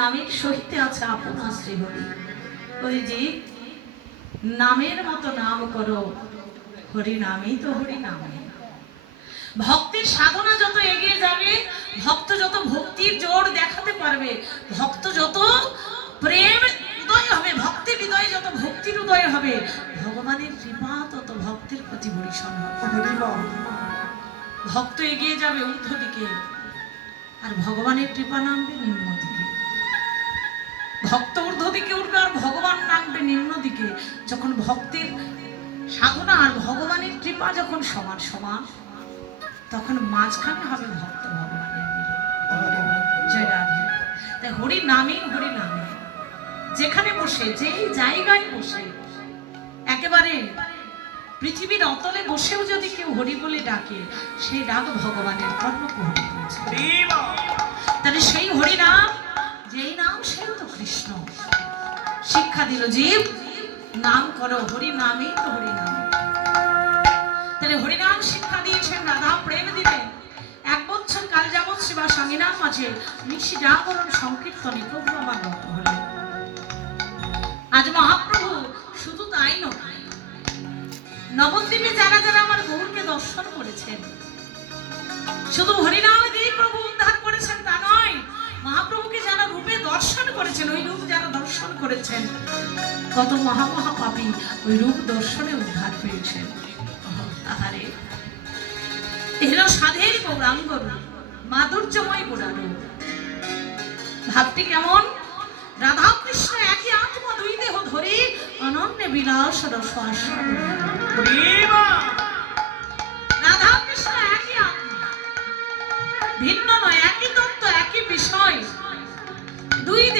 নামের সহিতে আছে আপনা শ্রী হরি ওই যে নামের মতো নাম করো, হরি নামেই তো হরি নামে। ভক্তির সাধনা যত এগিয়ে যাবে, ভক্ত যত ভক্তির জোর দেখাতে পারবে, ভক্ত যত প্রেম হৃদয় হবে, ভক্তির হৃদয়ে যত ভক্তির উদয় হবে, ভগবানের কৃপা তত ভক্তের প্রতি বরিশন ভক্ত এগিয়ে যাবে ঊর্ধ্ব দিকে আর ভগবানের কৃপা নামবে নিম্ন। ভক্ত ঊর্ধ্ব দিকে উঠবে আর ভগবান নামবে নিম্ন দিকে। যখন ভক্তের সাধনা আর ভগবানের কৃপা যখন সমান সমান তখন মাঝখানে হবে ভক্ত ভগবানের জয় রাধে। তাই হরি নামে হরি নামে। যেখানে বসে যেই জায়গায় বসে একেবারে পৃথিবীর অতলে বসেও যদি কেউ হরি বলে ডাকে সেই ডাক ভগবানের হরি করেছে তাহলে সেই হরিনাম যেই নাম তো কৃষ্ণ। শিক্ষা দিল জীব, নাম করো হরি নামেই তো হরি নাম তাহলে হরিনাম শিক্ষা দিয়েছেন রাধা, প্রেম দিলেন এক বছর কাল যাবৎ শিবা স্বামীনার মাঝে নিশি জাগরণ সংকীর্তনে প্রভু আমার রত হলেন। আজ মহাপ্রভু শুধু তাই নয়, নবদ্বীপে যারা যারা আমার গৌরকে দর্শন করেছেন, শুধু হরিনাম দিয়ে প্রভু দর্শন করেছেন, ওই রূপ যারা দর্শন করেছেন, কত মহা মহা পাপী ওই রূপ দর্শনে উদ্ধার পেয়েছেন। আহারে এলো সাধের গৌরাঙ্গ মাধুর্যময় গোড়ানো ভাবটি কেমন? রাধা কৃষ্ণ একই আত্মা দুই দেহ ধরে অনন্য বিলাস রস আস্বাদন।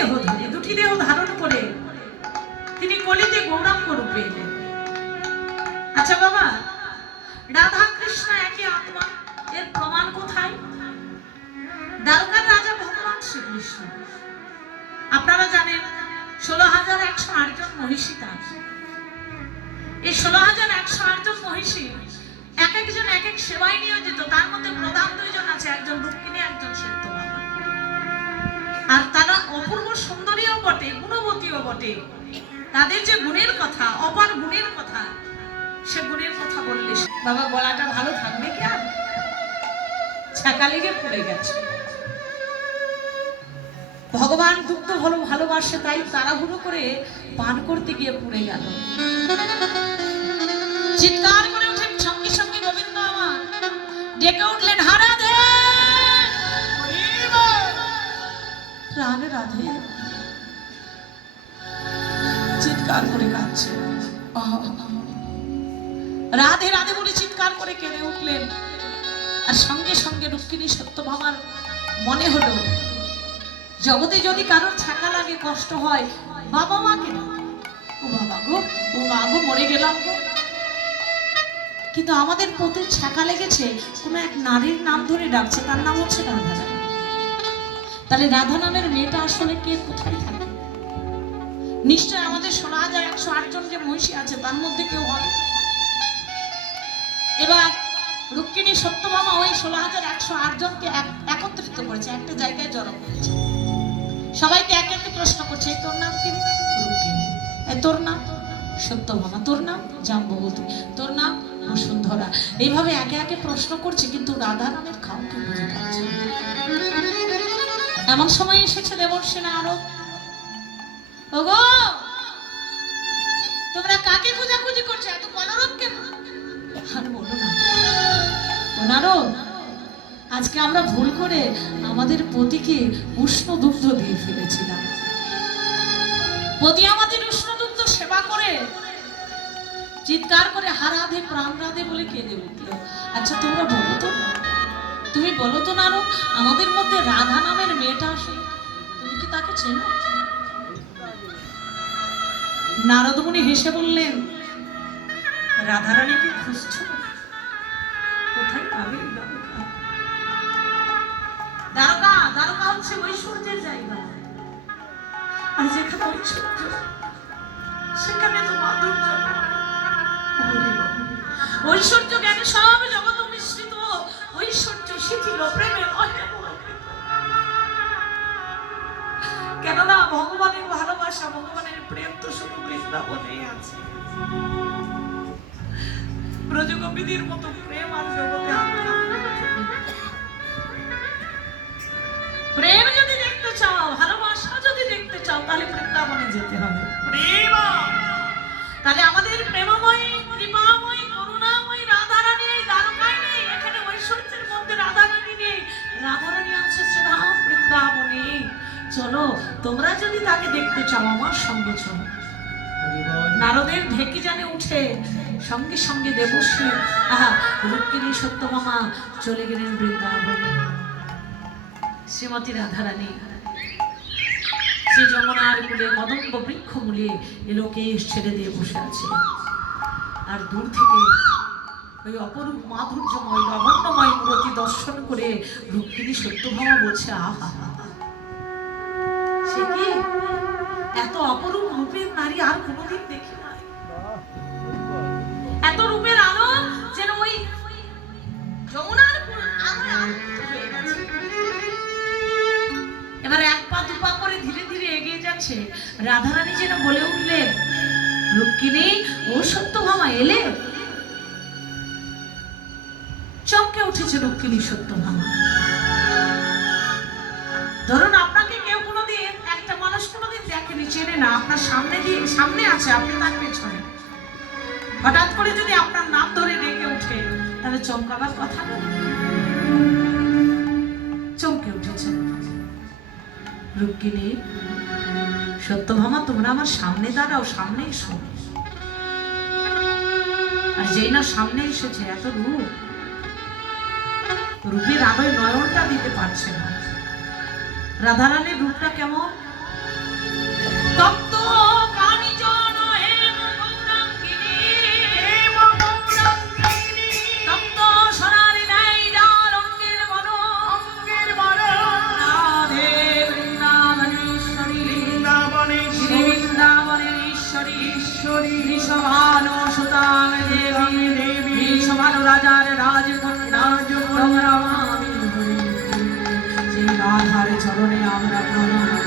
দেহ ধরে, দুটি দেহ ধারণ করে তিনি কলিতে গৌরাঙ্গ রূপে এলেন। আচ্ছা বাবা রাধা কৃষ্ণ একই আত্মা, এর প্রমাণ কোথায়? দ্বারকার রাজা ভগবান শ্রীকৃষ্ণ। আপনারা জানেন, ষোলো হাজার একশো আট জন মহিষী তার। এই ষোলো হাজার একশো আট জন মহিষী এক একজন এক এক সেবায় নিয়োজিত, তার মধ্যে প্রধান দুইজন আছে, একজন রুক্মিণী একজন সত্যভামা আর তারা অপূর্ব সুন্দরীও বটে, গুণবতীও বটে। তাদের যে গুণের কথা, অপার গুণের কথা, সে গুণের কথা বললে বাবা, গলাটা ভালো থাকবে কি আর? ছাকা লেগে পড়ে গেছে। ভগবান দুগ্ধ ভালো ভালোবাসে, তাই তাড়াহুড়ো করে পান করতে গিয়ে পড়ে গেল। চিৎকার রাধে। চিৎকার করে কাঁদছে। রাধে রাধে বলে চিৎকার করে কেঁদে উঠলেন। আর সঙ্গে সঙ্গে রুক্মিণী সত্যভামার মনে হলো, জগতে যদি কারোর ছাকা লাগে, কষ্ট হয়, বাবা মাকে ও বাবা গো, ও মা গো, মরে গেলাম গো। কিন্তু আমাদের পথে ছাকা লেগেছে, কোনো এক নারীর নাম ধরে ডাকছে, তার নাম হচ্ছে রাধা রানী। তাহলে রাধা নামের মেয়েটা আসলে কে? কোথায় থাকে? নিশ্চয় আমাদের ষোলো হাজার একশো আট জন যে মহিষী আছে, তার মধ্যে কেউ হবে? এবার রুক্মিণী সত্যভামা ওই ষোলো হাজার একশো আট জনকে এক- একত্রিত করেছে, একটা জায়গায় জড়ো করেছে। সবাইকে এক একে প্রশ্ন করছে, "এই তোর নাম কি? রে?" রুক্মিণী। "এই তোর নাম? সত্যভামা তোর নাম? জাম্ববতী, তোর নাম বসুন্ধরা। এইভাবে একে একে প্রশ্ন করছে, কিন্তু রাধা নামের কাউকে বুঝে পাচ্ছে। এমন সময় এসেছে দেবর্ষেনা আরও। ওগো! তোমরা কাকে খোঁজাখুঁজি করছ? এত কলরব কেন? আর বলো না। আজকে আমরা ভুল করে আমাদের পতিকে উষ্ণ দুগ্ধ দিয়ে ফেলেছিলাম। পতি আমাদের উষ্ণ দুগ্ধ সেবা করে, চিৎকার করে হার রাধে প্রাণ রাধে বলে কেঁদে উঠল। আচ্ছা তোমরা বলো তো। তুমি বলো তো নারো, আমাদের মধ্যে রাধা নামের মেয়েটা আসলে তুমি কি তাকে চেনো? নারদমণি হেসে বললেন, রাধারানীকে খুঁজছো? কোথায় পাবে দ্বারকা দ্বারকা হচ্ছে ঐশ্বর্যের জায়গা। আর যেখানে ঐশ্বর্য, সেখানে তো মাধুর্য। ঐশ্বর্য জ্ঞানে সব জগৎ ঐশ্বর্য শিথিল প্রেমে কেননা ভগবানের ভালোবাসা ভগবানের প্রেম তো শুধু বৃন্দাবনেই আছে। ব্রজগোপীদের মতো প্রেম আর জগতে। প্রেম যদি দেখতে চাও ভালোবাসা যদি দেখতে চাও তাহলে বৃন্দাবনে যেতে হবে। প্রেম! তাহলে আমাদের প্রেমময় চলো, তোমরা যদি তাকে দেখতে চাও, আমার সঙ্গে চলো। নারদের ঢেকি জানে উঠে, সঙ্গে সঙ্গে দেবশ্রী, আহা রুক্মিণী সত্যভামা চলে গেলেন বৃন্দাবনে। শ্রীমতী রাধারানী, শ্রী যমুনার কুলে কদম্ব বৃক্ষ মূলে এলোকে ছেড়ে দিয়ে বসে আছে। আর দূর থেকে ওই অপরূপ মাধুর্যময় লাবণ্যময় মূর্তি দর্শন করে রুক্মিণী সত্যভামা বলছে আহা সে এত অপরূপ রূপের নারী আর কোনোদিন দেখি এত রূপের আলো যেন ওই যমুনার। এবার এক পা দু পা করে ধীরে ধীরে এগিয়ে যাচ্ছে। রাধারানী যেন বলে উঠলেন রুক্মিণী ও সত্যভামা এলে? চমকে উঠেছে রুক্মিণী সত্যভামা চেনে না, আপনার সামনে দিয়ে সামনে আছে, আপনি তার পেছনে। হঠাৎ করে যদি আপনার নাম ধরে ডেকে ওঠে, তাহলে চমকাবার কথা না। চমকে উঠেছে। রুক্মিণী সত্যভামা তোমরা আমার সামনে দাঁড়াও সামনে এসো আর যেই না সামনে এসেছে, এত রূপ। রূপের আলোয় নয়নটা দিতে পারছে না। রাধারানীর রূপটা কেমন? রাজার রাজকন্যা রমরমামি হরি। সেই রাধার চরণে আমরা প্রণাম।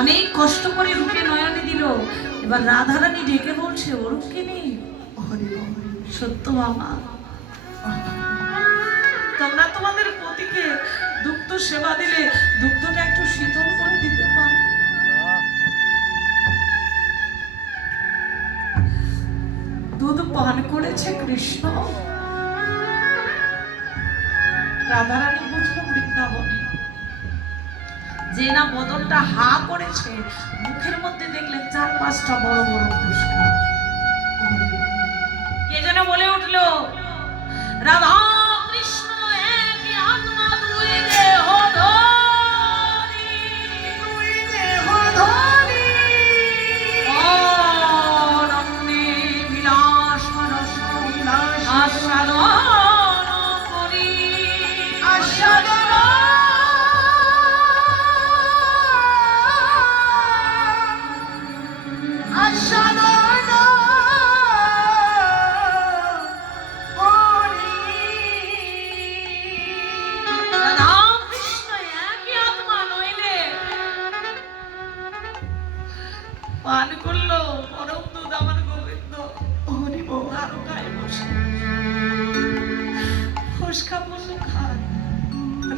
অনেক কষ্ট করে রূপে নয়নে দিল। এবার রাধারানী ডেকে বলছে ও রূপকিনী সত্য মামা। তোমরা তোমাদের পতিকে দুগ্ধ সেবা দিলে দুগ্ধটা একটু শীতল করে দিতে পারো। দুধ পান করেছে কৃষ্ণ। রাধারানী বুঝলো বৃন্দাবনে। যে না বদনটা হা করেছে, মুখের মধ্যে দেখলেন চার পাঁচটা বড় বড় ফুসকা কে যেন বলে উঠল রাধা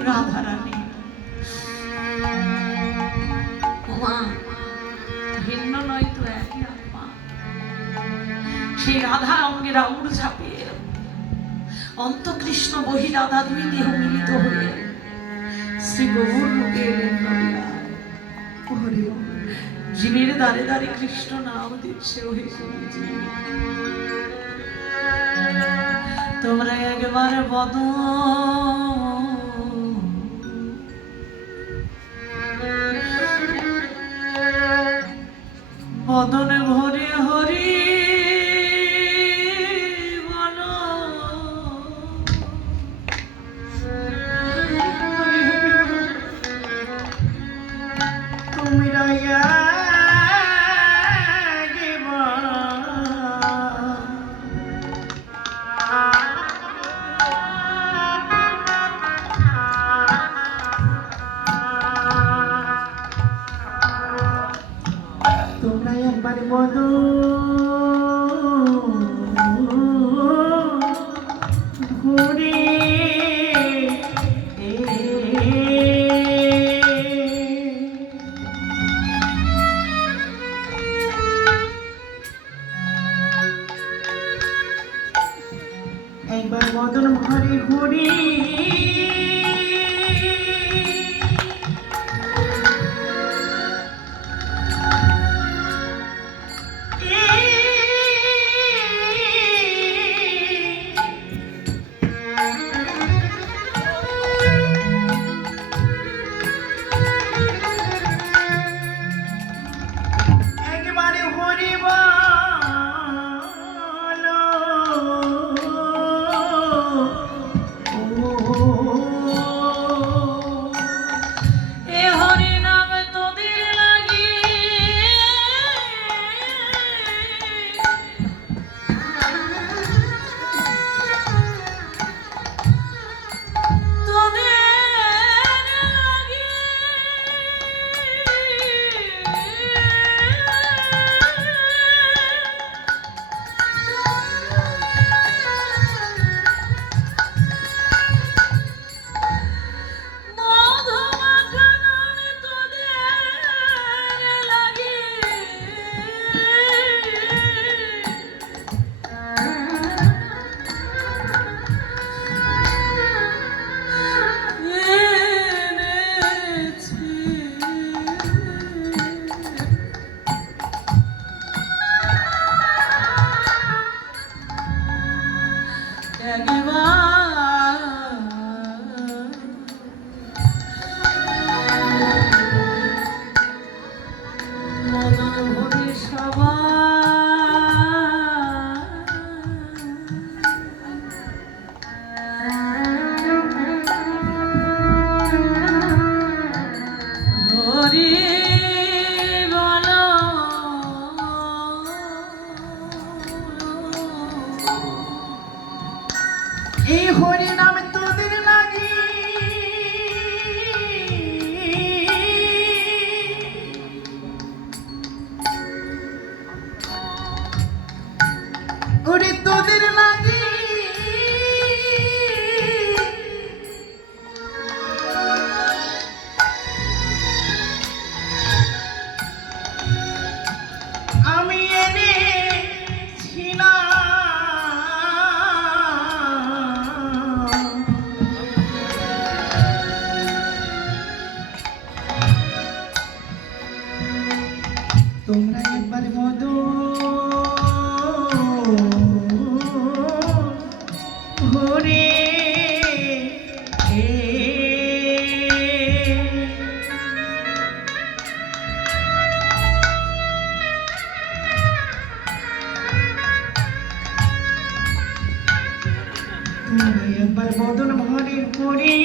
রাধা রানী ভিন্ন নয় তো একই আত্মা। সেই রাউর ঝাঁপিয়ে অন্তকৃষ্ণ বহি রাধা দুই দেহ মিলিত হয়ে শ্রী দ্বারে দ্বারে কৃষ্ণ নাম দিচ্ছে, ওহে তোমরা একবার বদ বদনে ভরে একবার মদন ঘরে ঘুরি। এই হরি তোদের তোদের লাগি। আমি বদন ভরে করি